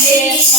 Yes.